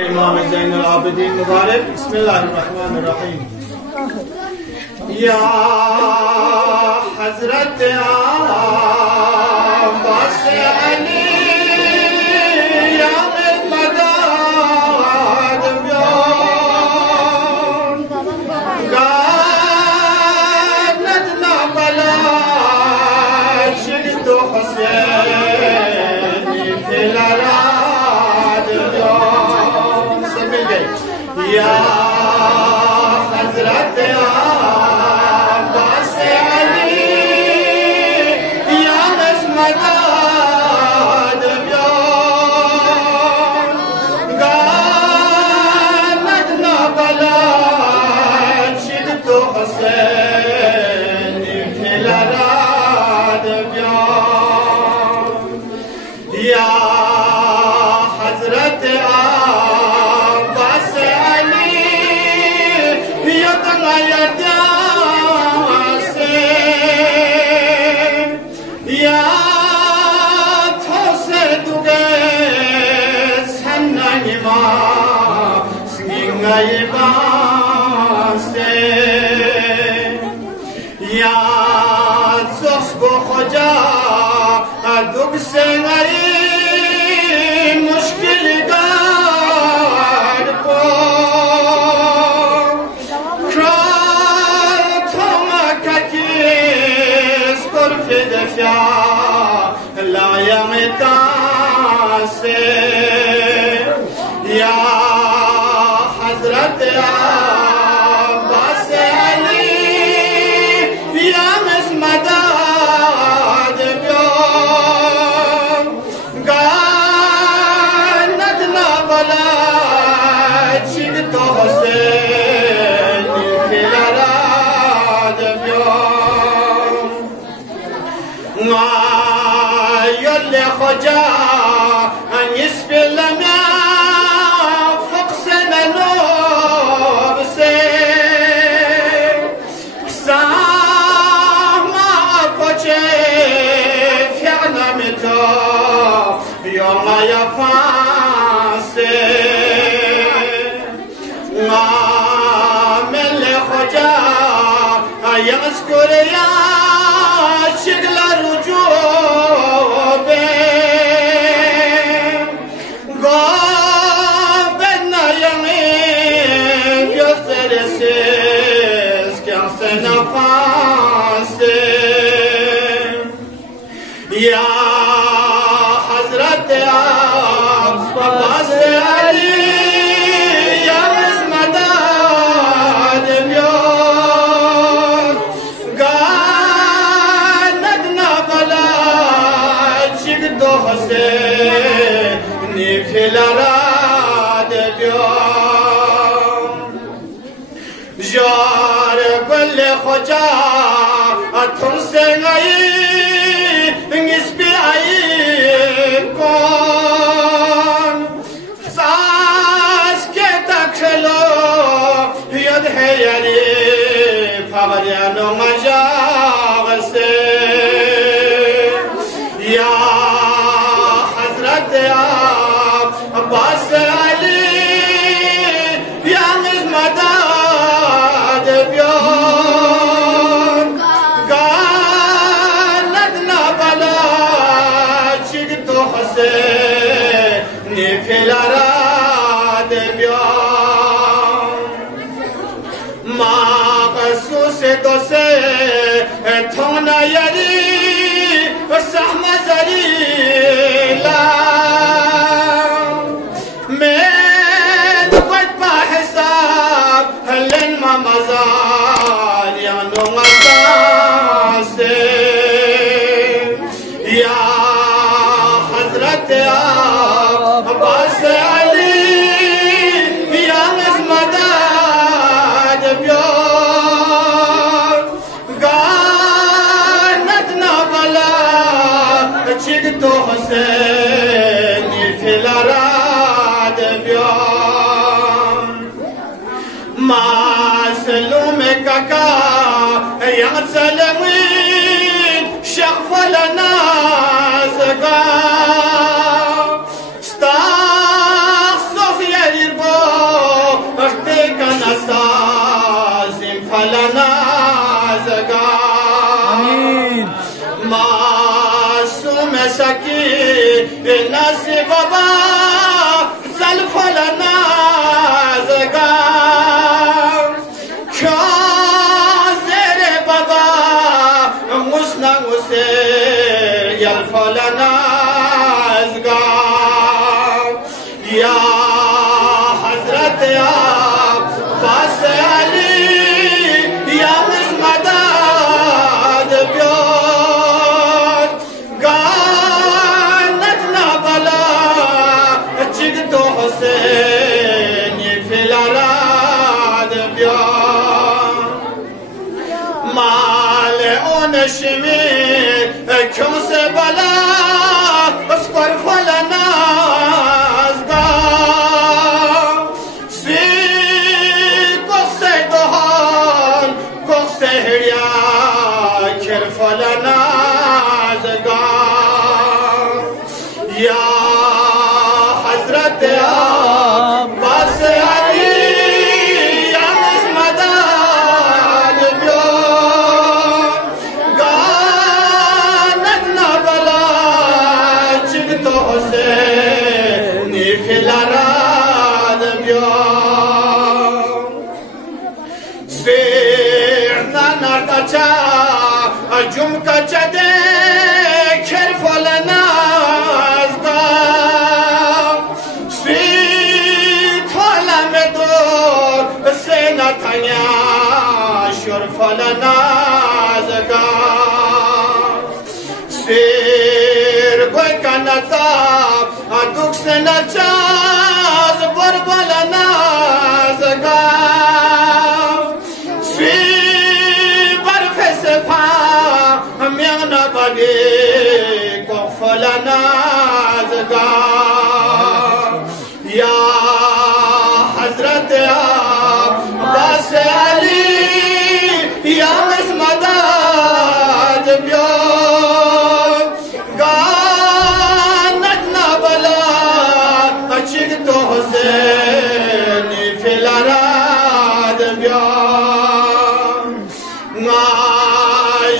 امام زین العابدین مبارک. بسم الله الرحمن الرحیم. یا حضرت عباس علی یا مداد بیان گاند نبلا شد حسین فلراد بیان سمجھ گئے. یا حضرت عباس علی یا مداد بیان گاند نبلا شد حسین فلراد بیان. یا حضرت عباس علی یادم آید یا توسه دوگه سننی ما سنگای باسته یا زخص بخجا دوگ سنگای مشکل گار پا کرال تمککیز کرفی دفیا لایم تاسه. یا حضرت عباس علی یا مداد بیان گاند نبلا چید تو حسین فلراد بیان. یل خجا انیس بلمیا فقس منوب سے ساما پچه فعلا متا یوم یفاسه مل خجا یذکر یا شغل رجوع گوبن یمین یسرسیز کس نفاسه. یا حضرت عباس علی یا مداد بیان گاند نبلا چید حسین فلراد بیان. جار گل خجا تون سنگایی نسبی ای کن ساز که تکلو یاد هیاری فوریانو مجاغسه. یا حضرت عباس علی یا مداد بیان گاند نبلا چید تو حسین فلراد بیان. مقصوص دوسه تونه یری سهم زلیلا من قد بحساب هلن ما مزال یانو مزاسه. یا حضرت عباس علی یا مداد بیان گاند نبلا چید تو حسین فلراد بیان. مسلوم ککا یا سلمین شغف لنا زگا ناسی بابا زلفل نازگار کازر بابا مسنا مسر یلفل نازگار یا حضرت عباس علی یا مسمداد بیاد گانت نبلا چیگ تو حسینی فیلاراد بیاد مال اون شمیر کم سے بلا اس پر فلنا या हजरत अब्बास अली या मदद ब्यो गानत न बला चिग तो हुसैन फिलराद ब्यो स्वेरना नरता जुम का चदे खरफलना شرفلنا زگار سیر گوی کنتا دوکس نچاز بربلنا زگار سیر برف سپا میانا بگی کفلنا زگار یا حضرت عباس علی या मदद ब्यो गानत न बला चिग तो हुसैन फिलराद ब्यो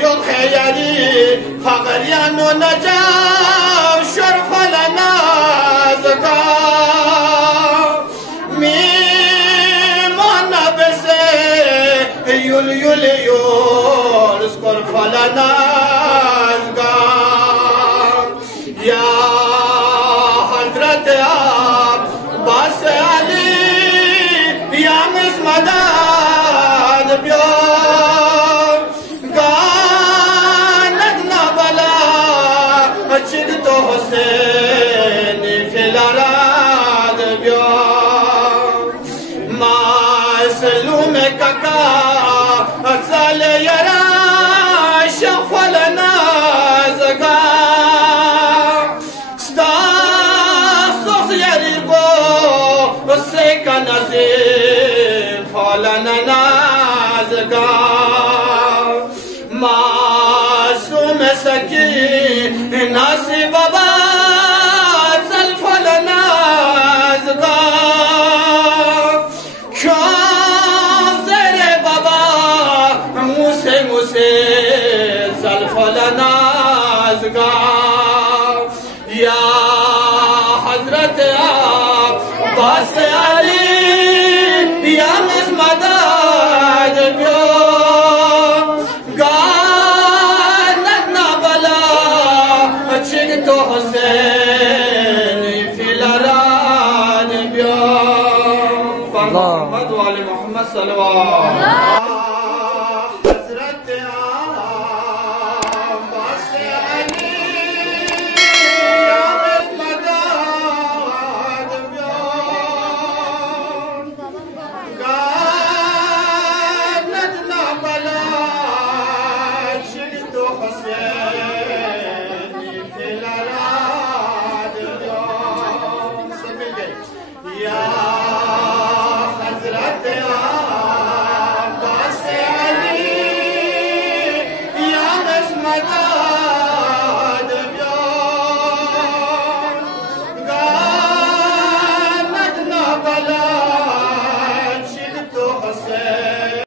यो खैरी फगरियानो नजाव शरफल नाज़गा يول يول يول اسكر فلنا يا حضرت عباس علي يا مسمداد بيو قانت نبلا اچد تو حسين فلراد بيو ما سلوم كاكا أرسل يرى شغفل نازقا ستاسوس يريقو وسيكا نزيف فلنا نازقا معصوم سكين ناسي بابا زلفل نازقا या हजरत अब्बास अली या मदद ब्यो गानत न बला चिग तो हुसैन फिलराद ब्यो मोहम्मद वाले मोहम्मद सल्लल्लाहु